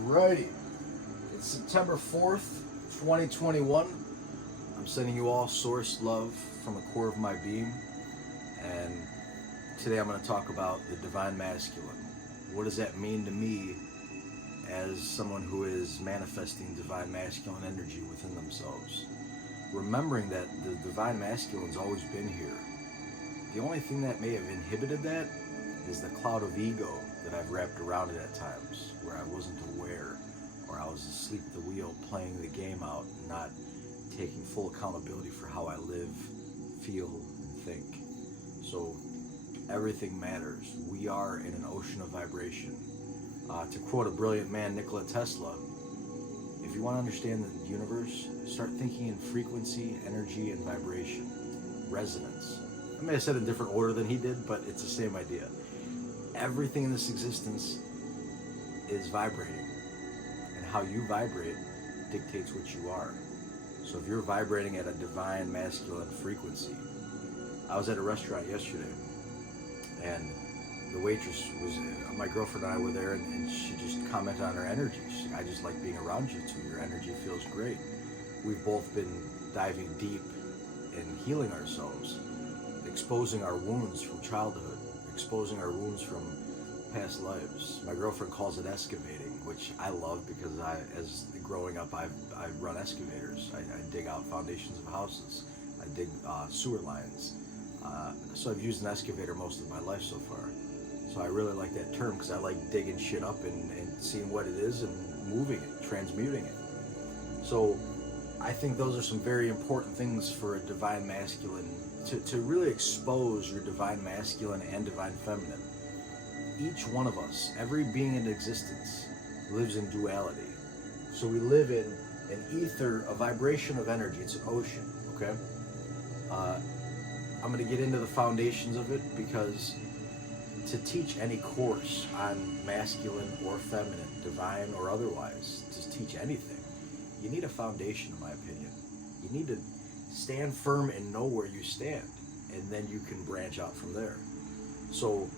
Alrighty, it's September 4th, 2021. I'm sending you all source love from the core of my being, and today I'm going to talk about the divine masculine. What does that mean to me as someone who is manifesting divine masculine energy within themselves? Remembering that the divine masculine's always been here. The only thing that may have inhibited that is the cloud of ego that I've wrapped around it at times, where I wasn't aware, or I was asleep at the wheel playing the game out, not taking full accountability for how I live, feel, and think. So everything matters. We are in an ocean of vibration. To quote a brilliant man, Nikola Tesla, if you want to understand the universe, start thinking in frequency, energy, and vibration, resonance. I may have said it in a different order than he did, but it's the same idea. Everything in this existence is vibrating, and how you vibrate dictates what you are. So if you're vibrating at a divine masculine frequency, I was at a restaurant yesterday, and the waitress was, my girlfriend and I were there, and she just commented on her energy. She said, I just like being around you too. Your energy feels great. We've both been diving deep in healing ourselves, exposing our wounds from childhood, exposing our wounds from past lives. My girlfriend calls it excavating, which I love because as growing up, I run excavators. I dig out foundations of houses. I dig sewer lines. So I've used an excavator most of my life so far. So I really like that term because I like digging shit up and seeing what it is and moving it, transmuting it. So I think those are some very important things for a divine masculine, to really expose your divine masculine and divine feminine. Each one of us, every being in existence, lives in duality. So we live in an ether, a vibration of energy. It's an ocean, okay? I'm going to get into the foundations of it because to teach any course on masculine or feminine, divine or otherwise, to teach anything, you need a foundation, in my opinion. You need to stand firm and know where you stand, and then you can branch out from there. So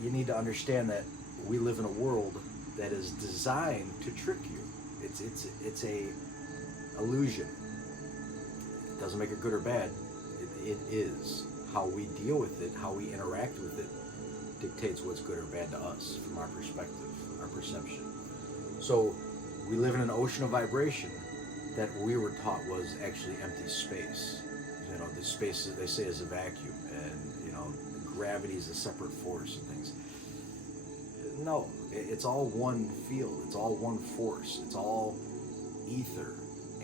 you need to understand that we live in a world that is designed to trick you. It's a illusion. It doesn't make it good or bad. It is. How we deal with it, how we interact with it, dictates what's good or bad to us from our perspective, our perception. So we live in an ocean of vibration that we were taught was actually empty space. You know, the space that they say is a vacuum, and you know, gravity is a separate force and things. No, it's all one field, it's all one force, it's all ether,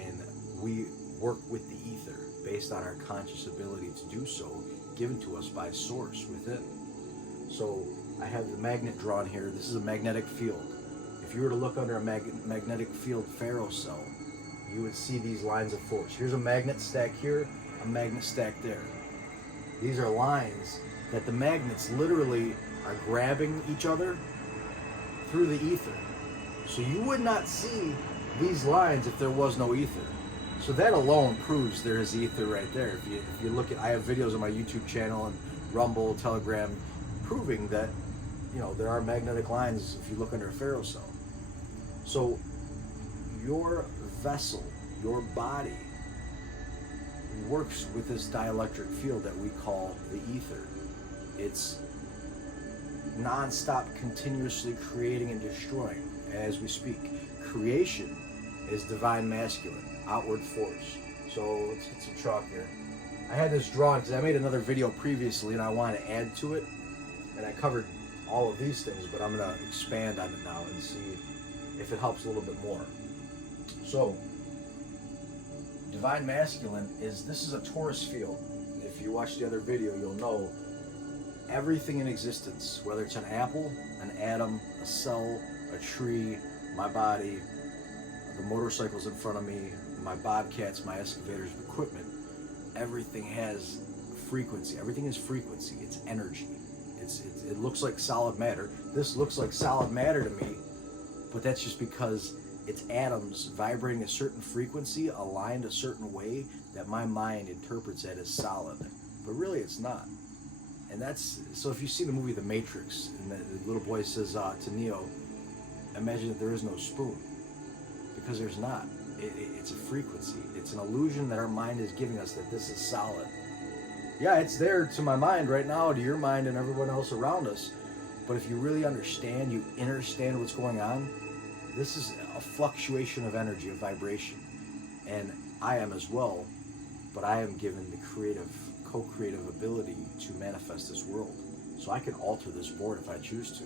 and we work with the ether based on our conscious ability to do so, given to us by source within. So I have the magnet drawn here. This is a magnetic field. If you were to look under a magnetic field ferrocell, you would see these lines of force. Here's a magnet stack here, a magnet stack there. These are lines that the magnets literally are grabbing each other through the ether. So you would not see these lines if there was no ether. So that alone proves there is ether right there. If you look at, I have videos on my YouTube channel and Rumble, Telegram, proving that, you know, there are magnetic lines if you look under a ferrocell. So your vessel, your body, works with this dielectric field that we call the ether. It's non-stop, continuously creating and destroying as we speak. Creation is divine masculine, outward force. So let's get some chalk here. I had this drawn because I made another video previously and I want to add to it, and I covered all of these things, but I'm going to expand on it now and see if it helps a little bit more. So divine masculine this is a torus field. If you watch the other video, you'll know everything in existence, whether it's an apple, an atom, a cell, a tree, my body, the motorcycles in front of me, my bobcats, my excavators, equipment, everything has frequency. Everything is frequency. It's energy. It looks like solid matter. This looks like solid matter to me, but that's just because it's atoms vibrating a certain frequency, aligned a certain way that my mind interprets that as solid. But really it's not. And that's, so if you see the movie The Matrix, and the little boy says to Neo, imagine that there is no spoon, because there's not. It's a frequency. It's an illusion that our mind is giving us that this is solid. Yeah, it's there to my mind right now, to your mind and everyone else around us. But if you really understand, you understand what's going on, this is a fluctuation of energy, of vibration. And I am as well, but I am given the creative, co-creative ability to manifest this world. So I can alter this board if I choose to.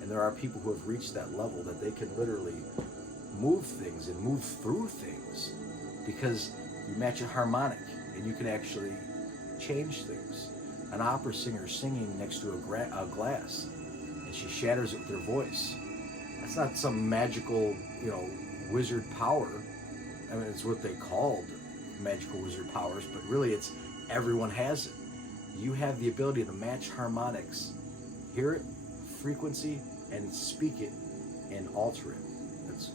And there are people who have reached that level that they can literally move things and move through things, because you match a harmonic and you can actually change things. An opera singer singing next to a glass, and she shatters it with her voice. That's not some magical, wizard power. I mean, it's what they called magical wizard powers, but really it's everyone has it. You have the ability to match harmonics, hear it, frequency, and speak it and alter it.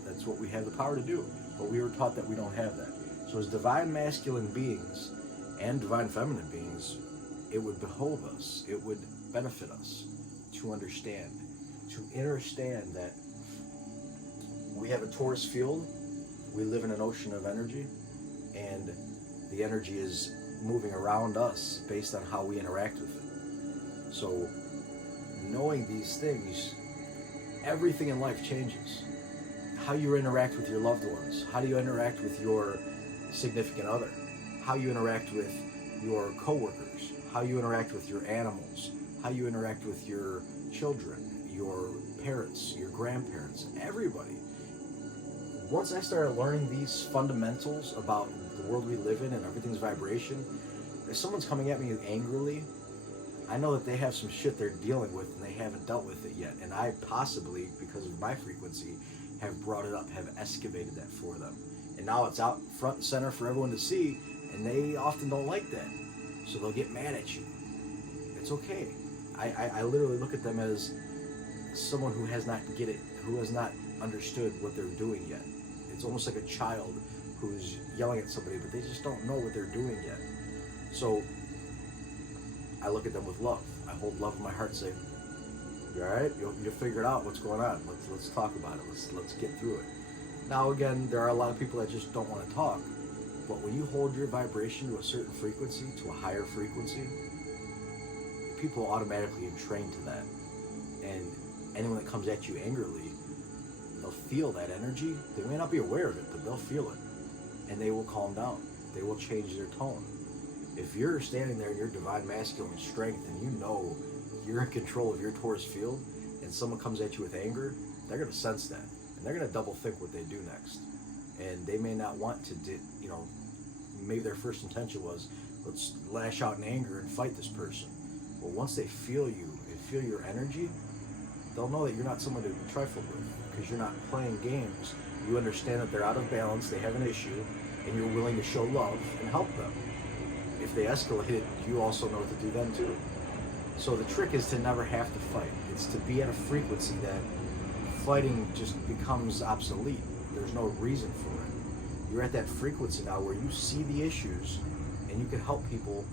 That's what we have the power to do, but we were taught that we don't have that. So as divine masculine beings and divine feminine beings, it would behoove us, it would benefit us to understand that we have a torus field, we live in an ocean of energy, and the energy is moving around us based on how we interact with it. So knowing these things, everything in life changes. How you interact with your loved ones, how do you interact with your significant other, how you interact with your coworkers, how you interact with your animals, how you interact with your children, your parents, your grandparents, everybody. Once I started learning these fundamentals about the world we live in and everything's vibration, if someone's coming at me angrily, I know that they have some shit they're dealing with and they haven't dealt with it yet. And I possibly, because of my frequency, have brought it up, have excavated that for them. And now it's out front and center for everyone to see, and they often don't like that. So they'll get mad at you. It's okay. I literally look at them as someone who has not understood what they're doing yet. It's almost like a child who's yelling at somebody, but they just don't know what they're doing yet. So I look at them with love. I hold love in my heart, say, "You all right? You figured out what's going on. Let's talk about it. Let's get through it." Now again, there are a lot of people that just don't want to talk, but when you hold your vibration to a certain frequency, to a higher frequency, people automatically entrain to that. And anyone that comes at you angrily, they'll feel that energy. They may not be aware of it, but they'll feel it, and they will calm down. They will change their tone. If you're standing there in your divine masculine strength and you know you're in control of your torus field, and someone comes at you with anger, they're going to sense that, and they're going to double think what they do next. And they may not want to, maybe their first intention was, let's lash out in anger and fight this person. Well, once they feel you and feel your energy, they'll know that you're not someone to be trifled with, because you're not playing games. You understand that they're out of balance, they have an issue, and you're willing to show love and help them. If they escalate it, you also know what to do then too. So the trick is to never have to fight. It's to be at a frequency that fighting just becomes obsolete. There's no reason for it. You're at that frequency now where you see the issues and you can help people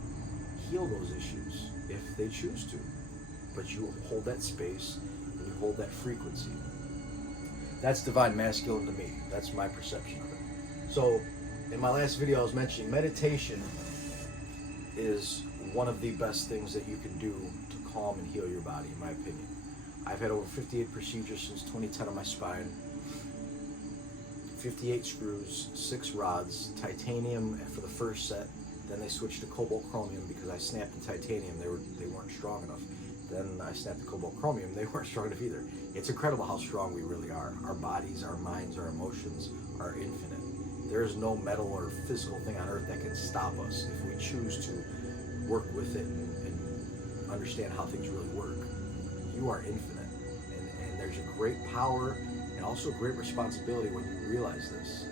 heal those issues if they choose to. But you hold that space and you hold that frequency. That's divine masculine to me. That's my perception of it. So in my last video I was mentioning meditation is one of the best things that you can do to calm and heal your body, in my opinion. I've had over 58 procedures since 2010 on my spine, 58 screws, 6 rods, titanium for the first set, then they switched to cobalt chromium because I snapped the titanium, they weren't strong enough. Then I snapped the cobalt chromium, they weren't strong enough either. It's incredible how strong we really are. Our bodies, our minds, our emotions are infinite. There is no metal or physical thing on earth that can stop us if we choose to work with it and understand how things really work. You are infinite, and there's a great power and also great responsibility when you realize this.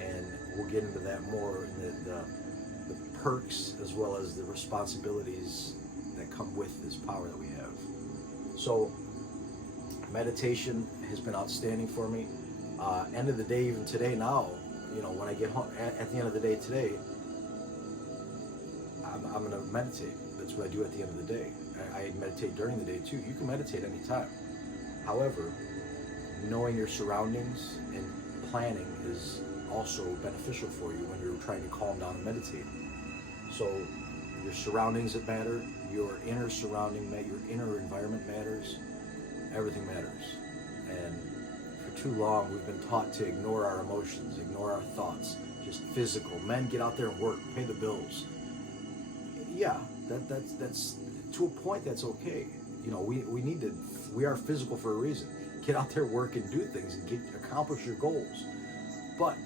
And we'll get into that more in the perks as well as the responsibilities that come with this power that we have. So meditation has been outstanding for me. End of the day, even today now, when I get home, at the end of the day today, I'm going to meditate. That's what I do at the end of the day. I meditate during the day too. You can meditate anytime. However, knowing your surroundings and planning is also beneficial for you when you're trying to calm down and meditate. So your surroundings that matter, your inner your inner environment matters, everything matters. And for too long we've been taught to ignore our emotions, ignore our thoughts, just physical. Men, get out there and work, pay the bills. Yeah, that's to a point that's okay. You know, we are physical for a reason. Get out there, work, and do things and accomplish your goals. But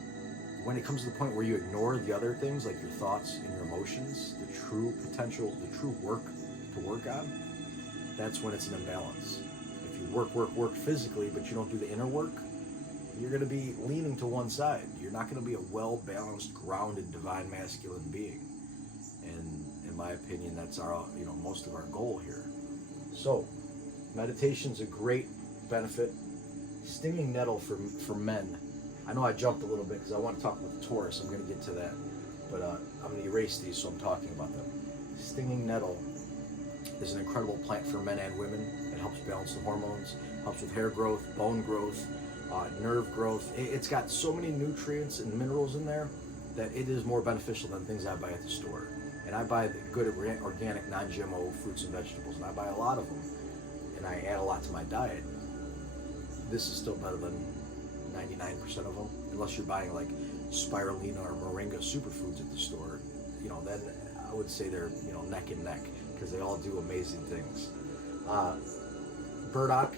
when it comes to the point where you ignore the other things like your thoughts and your emotions, the true potential, the true work to work on, that's when it's an imbalance. If you work physically, but you don't do the inner work, you're going to be leaning to one side. You're not going to be a well-balanced, grounded, divine masculine being. And in my opinion, that's most of our goal here. So, meditation's a great benefit. Stinging nettle for men. I know I jumped a little bit because I want to talk about the Taurus. I'm going to get to that. But I'm going to erase these, so I'm talking about them. Stinging nettle is an incredible plant for men and women. It helps balance the hormones, helps with hair growth, bone growth, nerve growth. It's got so many nutrients and minerals in there that it is more beneficial than things I buy at the store. And I buy the good organic, non-GMO fruits and vegetables, and I buy a lot of them, and I add a lot to my diet. This is still better than 99% of them, unless you're buying like spirulina or moringa superfoods at the store. Then I would say they're neck and neck because they all do amazing things. Burdock,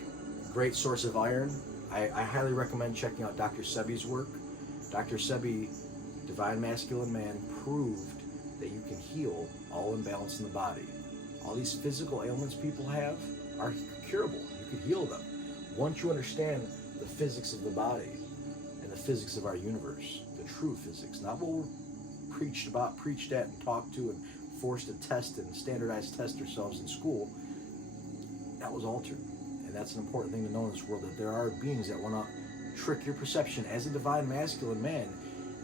great source of iron. I highly recommend checking out Dr. Sebi's work. Dr. Sebi, Divine Masculine Man, proved that you can heal all imbalance in the body. All these physical ailments people have are curable. You can heal them once you understand the physics of the body and the physics of our universe, the true physics, not what we're preached at and talked to and forced to test and standardized test ourselves in school. That was altered. And that's an important thing to know in this world, that there are beings that want to trick your perception. As a divine masculine man,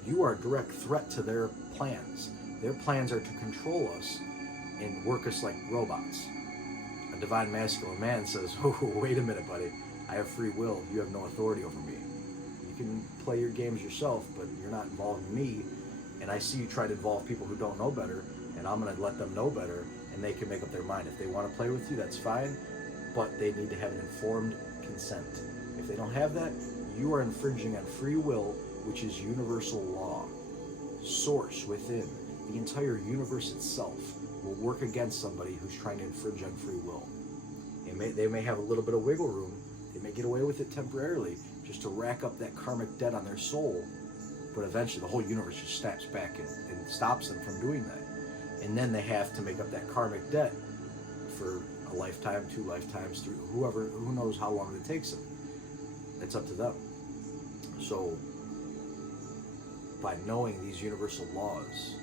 you are a direct threat to their plans. Their plans are to control us and work us like robots. A divine masculine man says, oh, wait a minute, buddy. I have free will. You have no authority over me. You can play your games yourself, but you're not involving me. And I see you try to involve people who don't know better, and I'm going to let them know better, and they can make up their mind. If they want to play with you, that's fine, but they need to have an informed consent. If they don't have that, you are infringing on free will, which is universal law. Source within. The entire universe itself will work against somebody who's trying to infringe on free will. They may have a little bit of wiggle room. They may get away with it temporarily just to rack up that karmic debt on their soul, but eventually the whole universe just snaps back and stops them from doing that. And then they have to make up that karmic debt for a lifetime, 2 lifetimes, 3, who knows how long it takes them. It's up to them. So by knowing these universal laws,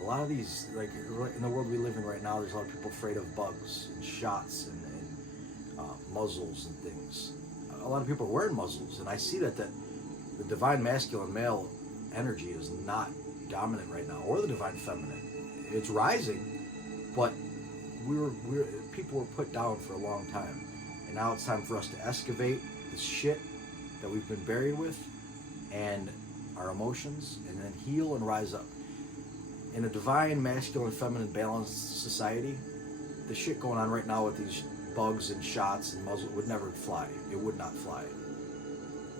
a lot of these, like in the world we live in right now, there's a lot of people afraid of bugs and shots and muzzles and things. A lot of people are wearing muzzles, and I see that the divine masculine male energy is not dominant right now, or the divine feminine. It's rising, but people were put down for a long time, and now it's time for us to excavate the shit that we've been buried with, and our emotions, and then heal and rise up. In a divine masculine feminine balanced society, the shit going on right now with these bugs and shots and muzzles would never fly. It would not fly.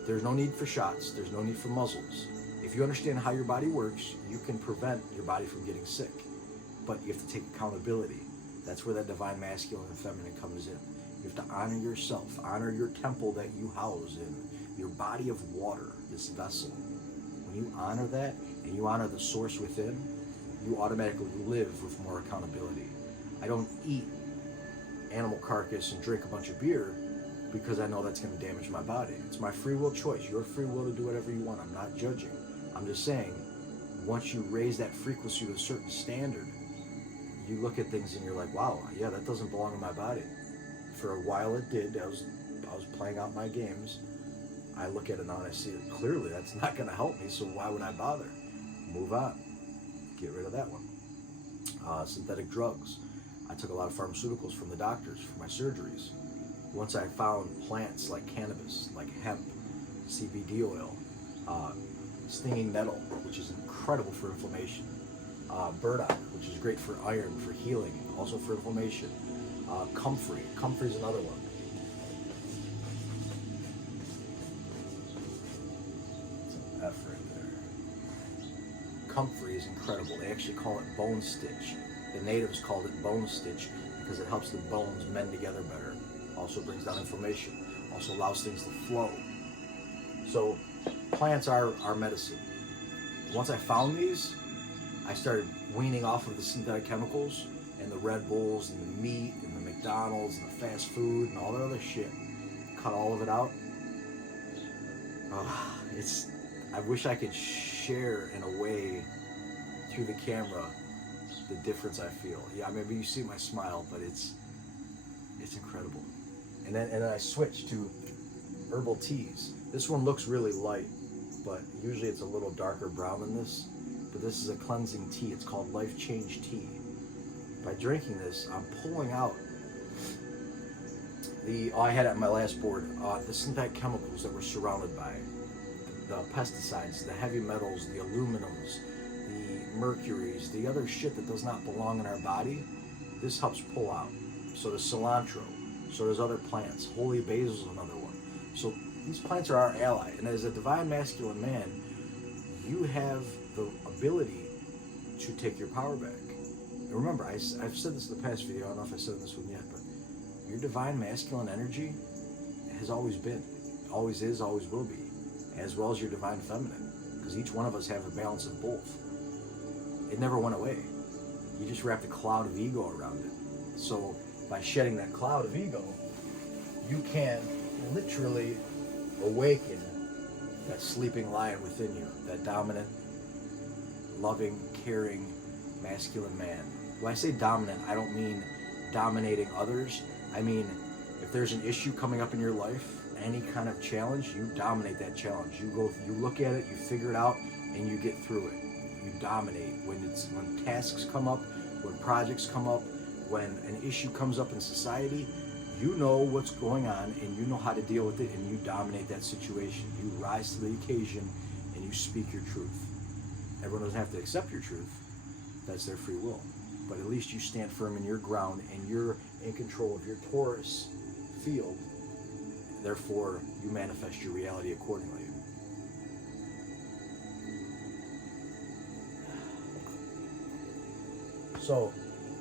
There's no need for shots. There's no need for muzzles. If you understand how your body works, you can prevent your body from getting sick. But you have to take accountability. That's where that divine masculine and feminine comes in. You have to honor yourself, honor your temple that you house in, your body of water, this vessel. When you honor that and you honor the source within, you automatically live with more accountability. I don't eat animal carcass and drink a bunch of beer because I know that's going to damage my body. It's my free will choice. Your free will to do whatever you want. I'm not judging. I'm just saying, once you raise that frequency to a certain standard, you look at things and you're like, wow, yeah, that doesn't belong in my body. For a while it did. I was playing out my games. I look at it now and I see it clearly. That's not going to help me, so why would I bother? Move on. Get rid of that one. Synthetic drugs. I took a lot of pharmaceuticals from the doctors for my surgeries. Once I found plants like cannabis, like hemp, CBD oil, stinging nettle, which is incredible for inflammation, burdock, which is great for iron, for healing, also for inflammation, comfrey. Comfrey is another one. It's an F right there. Comfrey is incredible. They actually call it bone stitch. The natives called it bone stitch because it helps the bones mend together better. Also brings down inflammation. Also allows things to flow. So plants are our medicine. Once I found these, I started weaning off of the synthetic chemicals and the Red Bulls and the meat and the McDonald's and the fast food and all that other shit. Cut all of it out. I wish I could share in a way through the camera the difference I feel. Yeah, maybe you see my smile, but it's incredible. And then I switched to herbal teas. This one looks really light, but usually it's a little darker brown than this. But this is a cleansing tea. It's called Life Change Tea. By drinking this, I'm pulling out I had it on my last board, the synthetic chemicals that we're surrounded by, the pesticides, the heavy metals, the aluminums, the mercuries, the other shit that does not belong in our body. This helps pull out. So does cilantro. So there's other plants. Holy basil is another one. So these plants are our ally. And as a divine masculine man, you have the ability to take your power back. And remember, I've said this in the past video. I don't know if I said this one yet, but your divine masculine energy has always been, always is, always will be, as well as your divine feminine. Because each one of us have a balance of both. It never went away. You just wrapped a cloud of ego around it. So by shedding that cloud of ego, you can literally awaken that sleeping lion within you, that dominant, loving, caring, masculine man. When I say dominant, I don't mean dominating others. I mean, if there's an issue coming up in your life, any kind of challenge, you dominate that challenge. You look at it, you figure it out, and you get through it. You dominate. When tasks come up, when projects come up, when an issue comes up in society, you know what's going on and you know how to deal with it, and you dominate that situation. You rise to the occasion and you speak your truth. Everyone doesn't have to accept your truth. That's their free will. But at least you stand firm in your ground and you're in control of your Taurus field. Therefore, you manifest your reality accordingly. So,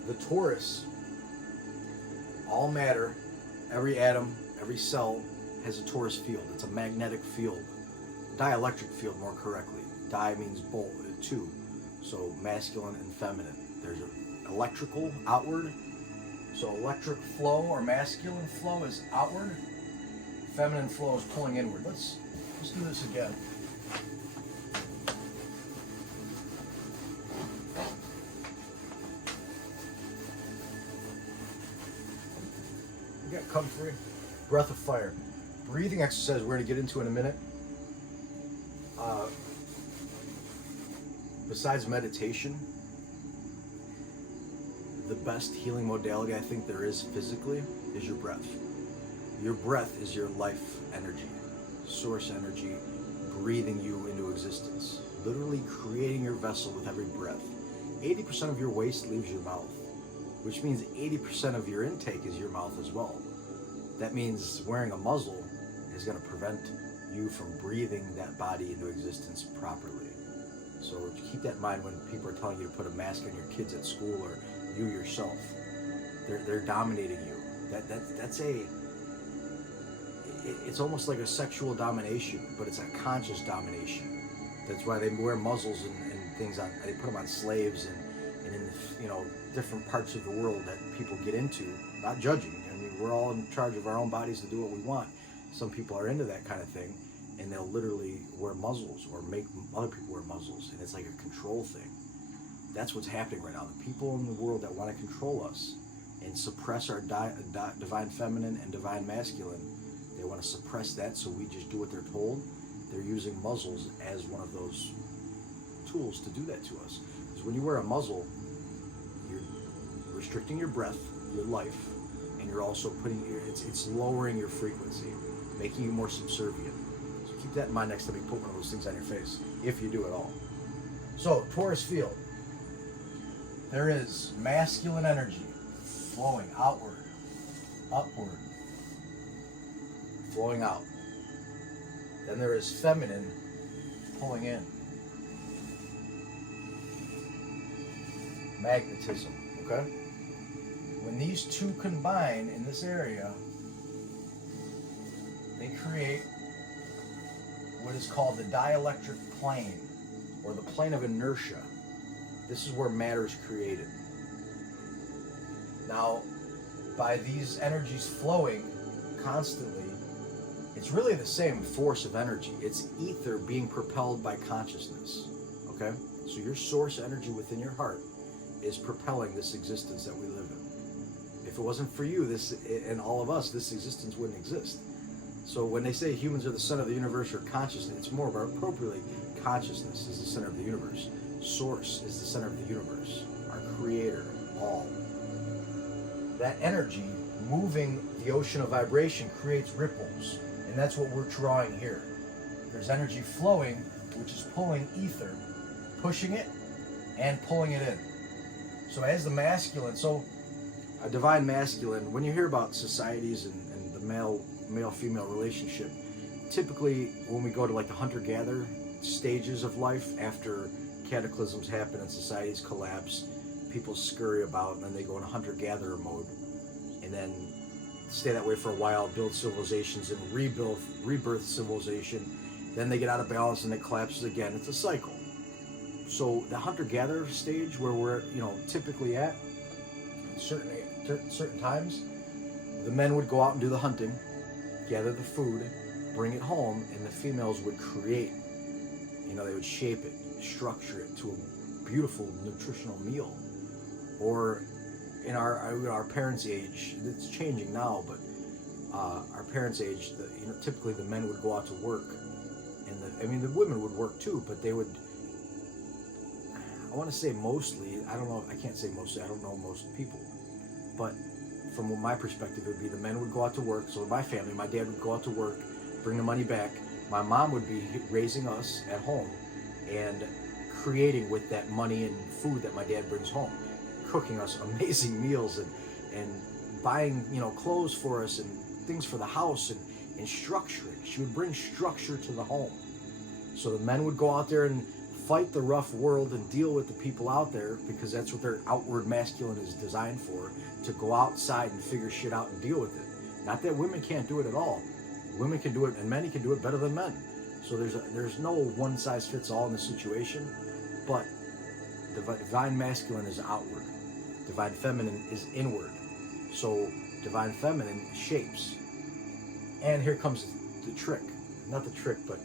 the Taurus, all matter, every atom, every cell has a Taurus field. It's a magnetic field, dielectric field more correctly. Di means both, two, so masculine and feminine. There's an electrical outward, so electric flow or masculine flow is outward, feminine flow is pulling inward. Let's do this again. Get comfy. Breath of fire. Breathing exercise we're going to get into in a minute. Besides meditation, the best healing modality I think there is physically is your breath. Your breath is your life energy, source energy, breathing you into existence. Literally creating your vessel with every breath. 80% of your waste leaves your mouth, which means 80% of your intake is your mouth as well. That means wearing a muzzle is going to prevent you from breathing that body into existence properly. So keep that in mind when people are telling you to put a mask on your kids at school or you yourself. They're dominating you. It's almost like a sexual domination, but it's a conscious domination. That's why they wear muzzles and things on. They put them on slaves and in different parts of the world that people get into. Not judging. I mean, we're all in charge of our own bodies to do what we want. Some people are into that kind of thing, and they'll literally wear muzzles or make other people wear muzzles, and it's like a control thing. That's what's happening right now. The people in the world that want to control us and suppress our divine feminine and divine masculine, they want to suppress that so we just do what they're told. They're using muzzles as one of those tools to do that to us. Because when you wear a muzzle, you're restricting your breath, your life, and you're also it's lowering your frequency, making you more subservient. So keep that in mind next time you put one of those things on your face, if you do at all. So, Taurus field. There is masculine energy flowing outward, upward, flowing out. Then there is feminine pulling in. Magnetism, okay? When these two combine in this area, they create what is called the dielectric plane, or the plane of inertia. This is where matter is created. Now, by these energies flowing constantly, it's really the same force of energy. It's ether being propelled by consciousness, okay? So your source energy within your heart is propelling this existence that we live in. If it wasn't for you, this and all of us, this existence wouldn't exist. So when they say humans are the center of the universe or consciousness, it's more about appropriately, consciousness is the center of the universe. Source is the center of the universe. Our creator, all. That energy moving the ocean of vibration creates ripples. And that's what we're drawing here. There's energy flowing, which is pulling ether, pushing it and pulling it in. So as the masculine, so a divine masculine, when you hear about societies and the male-female relationship, typically when we go to like the hunter-gatherer stages of life, after cataclysms happen and societies collapse, people scurry about and then they go in a hunter-gatherer mode and then stay that way for a while, build civilizations and rebirth civilization. Then they get out of balance and it collapses again. It's a cycle. So the hunter-gatherer stage, where we're typically at certain times, the men would go out and do the hunting, gather the food, bring it home, and the females would create. They would shape it, structure it to a beautiful nutritional meal. Or in our parents' age, it's changing now, but our parents' age, typically the men would go out to work, and the women would work too, but they would. I want to say mostly. I don't know. I can't say mostly. I don't know most people, but from my perspective, it would be the men would go out to work. So in my family, my dad would go out to work, bring the money back. My mom would be raising us at home and creating with that money and food that my dad brings home, cooking us amazing meals and buying clothes for us and things for the house and structuring. She would bring structure to the home. So the men would go out there and fight the rough world and deal with the people out there, because that's what their outward masculine is designed for, to go outside and figure shit out and deal with it. Not that women can't do it at all. Women can do it and men can do it better than men. So there's no one size fits all in this situation, but the divine masculine is outward. Divine feminine is inward. So divine feminine shapes. And here comes the trick. Not the trick, but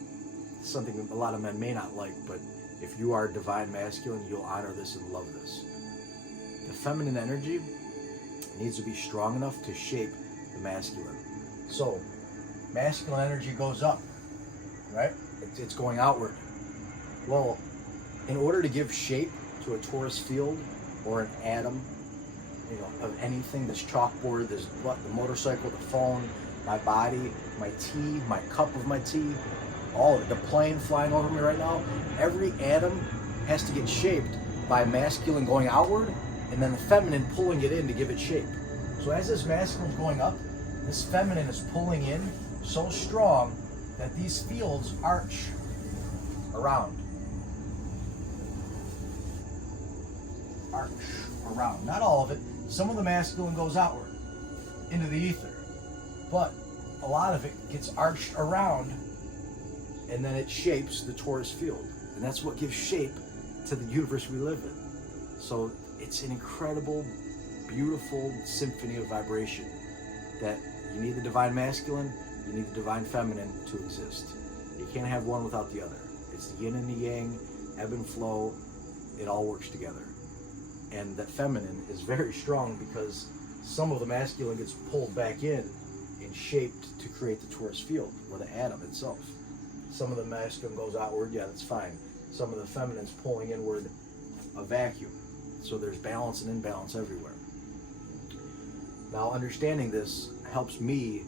something that a lot of men may not like, but if you are divine masculine, you'll honor this and love this. The feminine energy needs to be strong enough to shape the masculine. So masculine energy goes up, right? It's going outward. Well, in order to give shape to a torus field or an atom, of anything, this chalkboard, the motorcycle, the phone, my body, my tea, my cup of my tea, all of it, the plane flying over me right now, every atom has to get shaped by masculine going outward and then the feminine pulling it in to give it shape. So as this masculine is going up, this feminine is pulling in so strong that these fields arch around. Arch around. Not all of it. Some of the masculine goes outward into the ether, but a lot of it gets arched around and then it shapes the torus field. And that's what gives shape to the universe we live in. So it's an incredible, beautiful symphony of vibration that you need the divine masculine, you need the divine feminine to exist. You can't have one without the other. It's the yin and the yang, ebb and flow, it all works together. And that feminine is very strong because some of the masculine gets pulled back in and shaped to create the torus field, or the atom itself. Some of the masculine goes outward, yeah, that's fine. Some of the feminine's pulling inward, a vacuum. So there's balance and imbalance everywhere. Now, understanding this helps me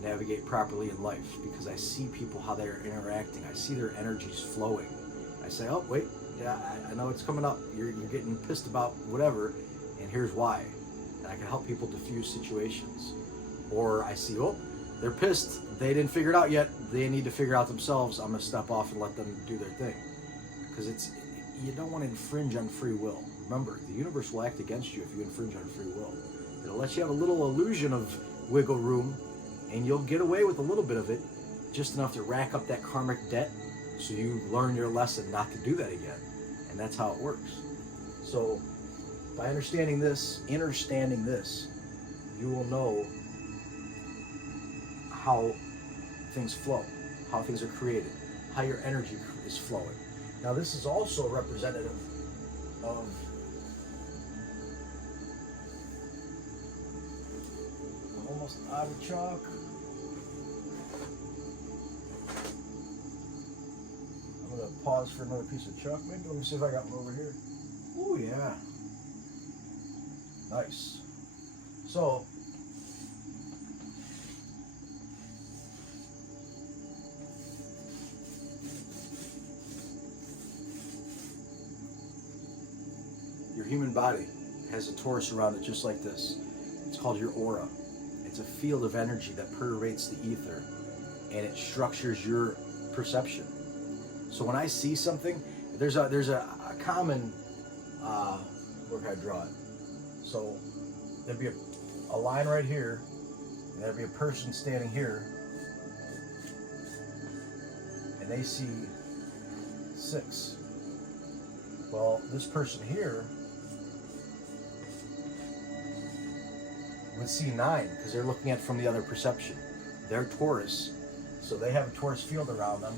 navigate properly in life because I see people, how they're interacting. I see their energies flowing. I say, oh, wait, yeah, I know it's coming up. You're getting pissed about whatever, and here's why. And I can help people diffuse situations. Or I see, oh, they're pissed. They didn't figure it out yet. They need to figure it out themselves. I'm going to step off and let them do their thing. Because you don't want to infringe on free will. Remember, the universe will act against you if you infringe on free will. It'll let you have a little illusion of wiggle room, and you'll get away with a little bit of it, just enough to rack up that karmic debt so you learn your lesson not to do that again. And that's how it works. So by understanding this, you will know how things flow, how things are created, how your energy is flowing. Now this is also representative of I'm almost out of chalk. I'm going to pause for another piece of chalk. Maybe let me see if I got one over here. Oh yeah. Nice. So your human body has a torus around it just like this. It's called your aura. It's a field of energy that pervades the ether, and it structures your perception. So when I see something, there's a common where can I draw it? So there'd be a line right here, and there'd be a person standing here, and they see 6. Well, this person here would see 9 because they're looking at it from the other perception. They're Taurus, so they have a Taurus field around them,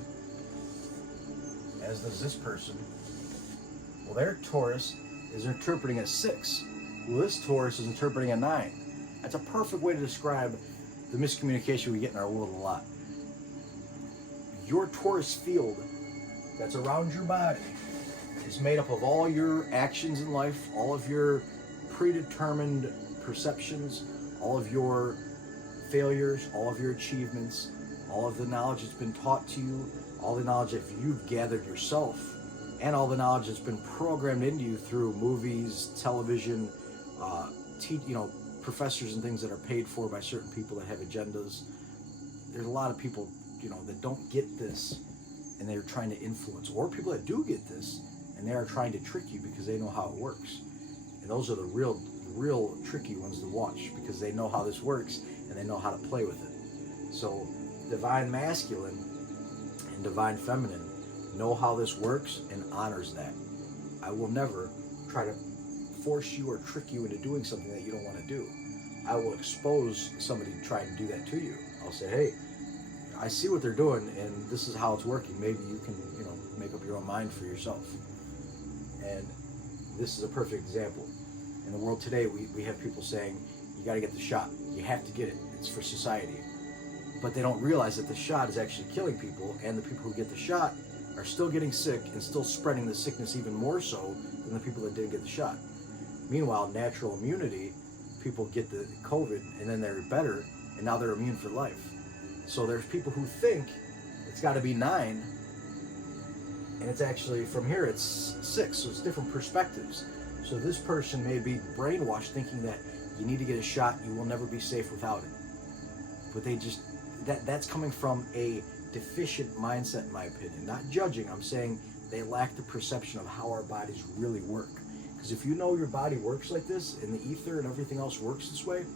as does this person. Well, their Taurus is interpreting a 6. Well, this Taurus is interpreting a 9. That's a perfect way to describe the miscommunication we get in our world a lot. Your Taurus field that's around your body is made up of all your actions in life, all of your predetermined perceptions, all of your failures, all of your achievements, all of the knowledge that's been taught to you, all the knowledge that you've gathered yourself, and all the knowledge that's been programmed into you through movies, television, professors and things that are paid for by certain people that have agendas. There's a lot of people, that don't get this, and they're trying to influence, or people that do get this, and they are trying to trick you because they know how it works. And those are the real tricky ones to watch because they know how this works and they know how to play with it. So divine masculine and divine feminine know how this works and honors that. I will never try to force you or trick you into doing something that you don't want to do. I will expose somebody to try and do that to you. I'll say, hey, I see what they're doing and this is how it's working. Maybe you can, make up your own mind for yourself. And this is a perfect example. In the world today, we have people saying, you got to get the shot. You have to get it. It's for society. But they don't realize that the shot is actually killing people, and the people who get the shot are still getting sick and still spreading the sickness even more so than the people that didn't get the shot. Meanwhile, natural immunity, people get the COVID and then they're better, and now they're immune for life. So there's people who think it's got to be 9, and it's actually, from here, it's 6, so it's different perspectives. So this person may be brainwashed thinking that you need to get a shot, you will never be safe without it. But they just, that's coming from a deficient mindset, in my opinion. Not judging, I'm saying they lack the perception of how our bodies really work. Because if you know your body works like this, and the ether and everything else works this way,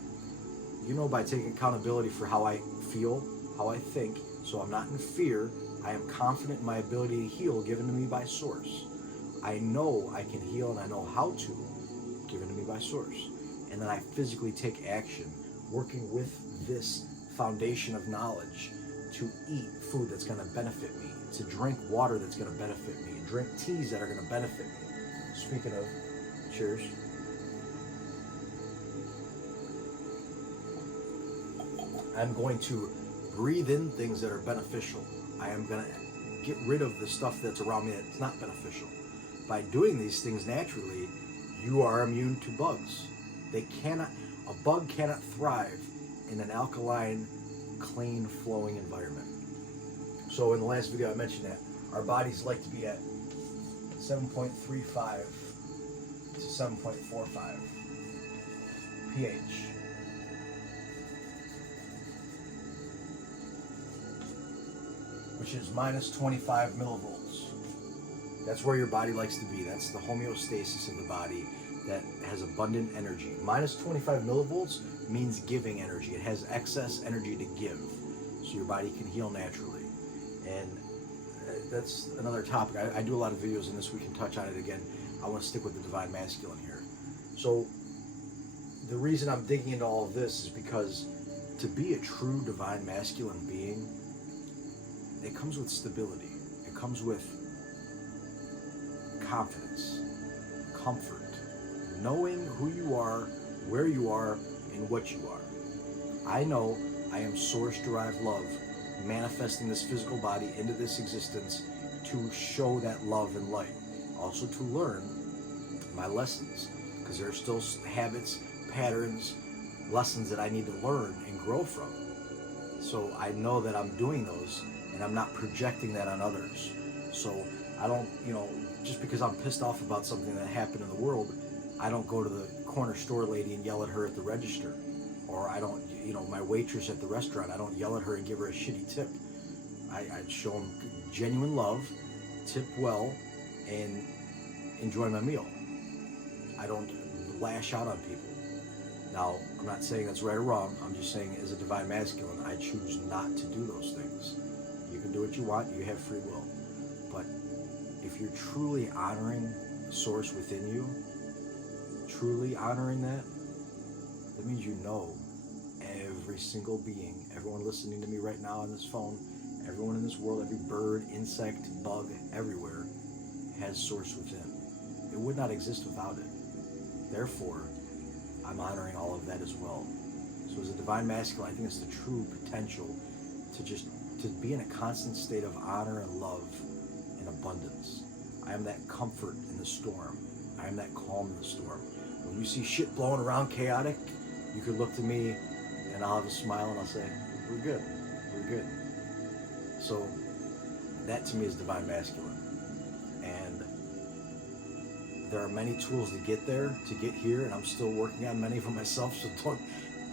by taking accountability for how I feel, how I think, so I'm not in fear, I am confident in my ability to heal given to me by Source. I know I can heal and I know how to, given to me by Source. And then I physically take action, working with this foundation of knowledge to eat food that's going to benefit me, to drink water that's going to benefit me, and drink teas that are going to benefit me. Speaking of, cheers. I'm going to breathe in things that are beneficial. I am going to get rid of the stuff that's around me that's not beneficial. By doing these things naturally, you are immune to bugs. They cannot, A bug cannot thrive in an alkaline, clean, flowing environment. So in the last video I mentioned that our bodies like to be at 7.35 to 7.45 pH. Which is minus 25 millivolts. That's where your body likes to be. That's the homeostasis of the body that has abundant energy. Minus 25 millivolts means giving energy. It has excess energy to give, so your body can heal naturally. And that's another topic. I do a lot of videos in this. We can touch on it again. I want to stick with the divine masculine here. So the reason I'm digging into all of this is because to be a true divine masculine being, it comes with stability. It comes with confidence, comfort, knowing who you are, where you are, and what you are. I know I am source-derived love, manifesting this physical body into this existence to show that love and light. Also to learn my lessons, because there are still habits, patterns, lessons that I need to learn and grow from. So I know that I'm doing those, and I'm not projecting that on others. So I don't, just because I'm pissed off about something that happened in the world, I don't go to the corner store lady and yell at her at the register. Or I don't, my waitress at the restaurant, I don't yell at her and give her a shitty tip. I show them genuine love, tip well, and enjoy my meal. I don't lash out on people. Now, I'm not saying that's right or wrong. I'm just saying as a divine masculine, I choose not to do those things. You can do what you want. You have free will. But if you're truly honoring the source within you, truly honoring that means you know every single being, everyone listening to me right now on this phone, everyone in this world, every bird, insect, bug, everywhere has source within. It would not exist without it. Therefore, I'm honoring all of that as well. So as a divine masculine, I think it's the true potential to be in a constant state of honor and love and abundance. I am that comfort in the storm. I am that calm in the storm. When you see shit blowing around chaotic, you could look to me and I'll have a smile and I'll say, we're good, we're good. So that to me is divine masculine. And there are many tools to get there, to get here, and I'm still working on many of them myself, so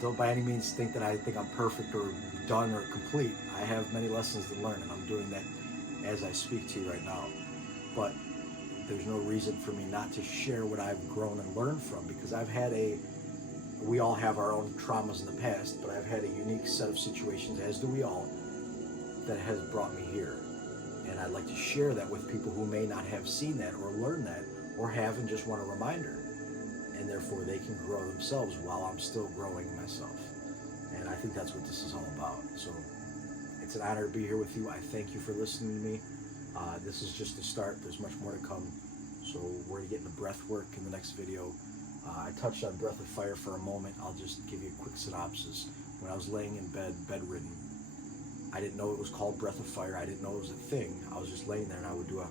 don't by any means think that I think I'm perfect or done or complete. I have many lessons to learn, and I'm doing that as I speak to you right now. But there's no reason for me not to share what I've grown and learned from, because we all have our own traumas in the past, but I've had a unique set of situations, as do we all, that has brought me here. And I'd like to share that with people who may not have seen that or learned that, or have and just want a reminder. And therefore they can grow themselves while I'm still growing myself. And I think that's what this is all about. So it's an honor to be here with you. I thank you for listening to me. This is just the start. There's much more to come. So we're going to get into breath work in the next video. I touched on breath of fire for a moment. I'll just give you a quick synopsis. When I was laying in bed, bedridden, I didn't know it was called breath of fire. I didn't know it was a thing. I was just laying there and I would do a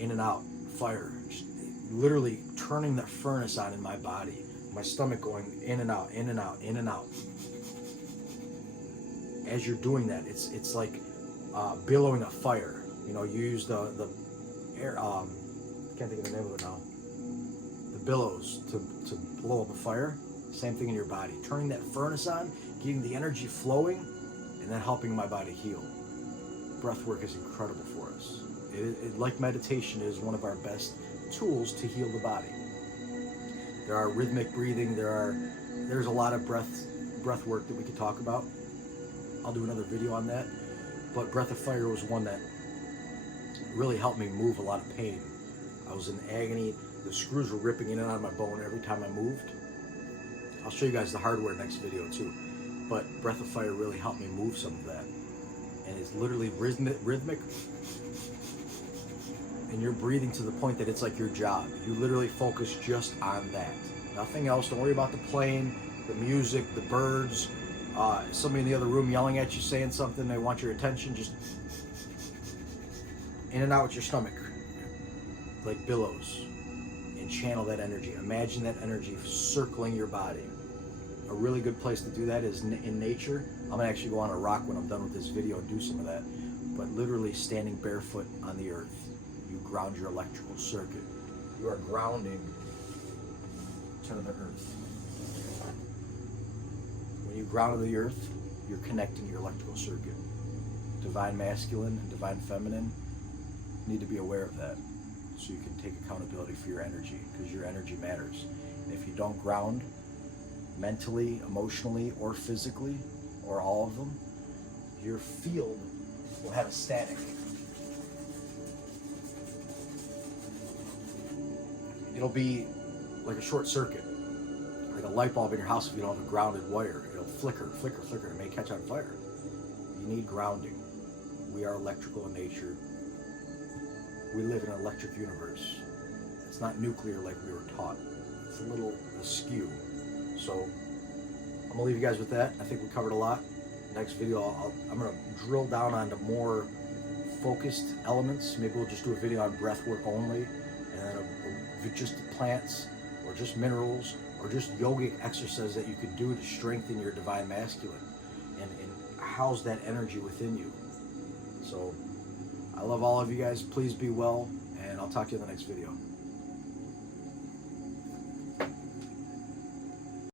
in and out fire, just literally turning the furnace on in my body. My stomach going in and out, in and out, in and out. As you're doing that, it's like billowing a fire. You use the air. Can't think of the name of it now. The billows to blow up a fire. Same thing in your body. Turning that furnace on, getting the energy flowing, and then helping my body heal. Breath work is incredible for us. It, like meditation, is one of our best tools to heal the body. There are rhythmic breathing. There's a lot of breath work that we could talk about. I'll do another video on that. But breath of fire was one that really helped me move a lot of pain. I was in agony. The screws were ripping in and out of my bone every time I moved. I'll show you guys the hardware next video too. But breath of fire really helped me move some of that. And it's literally rhythmic. And you're breathing to the point that it's like your job. You literally focus just on that. Nothing else. Don't worry about the plane, the music, the birds, somebody in the other room yelling at you, saying something, they want your attention. Just in and out with your stomach, like billows, and channel that energy. Imagine that energy circling your body. A really good place to do that is in nature. I'm gonna actually go on a rock when I'm done with this video and do some of that. But literally standing barefoot on the earth, you ground your electrical circuit. You are grounding to the earth. When you ground to the earth, you're connecting your electrical circuit. Divine masculine and divine feminine need to be aware of that so you can take accountability for your energy, because your energy matters. And if you don't ground mentally, emotionally, or physically, or all of them, your field will have a static. It'll be like a short circuit, like a light bulb in your house if you don't have a grounded wire. It'll flicker, flicker, flicker, and it may catch on fire. You need grounding. We are electrical in nature. We live in an electric universe. It's not nuclear like we were taught. It's a little askew. So I'm gonna leave you guys with that. I think we covered a lot. Next video, I'm gonna drill down onto more focused elements. Maybe we'll just do a video on breath work only, and then just plants, or just minerals, or just yogic exercises that you could do to strengthen your divine masculine and house that energy within you. So I love all of you guys. Please be well, and I'll talk to you in the next video.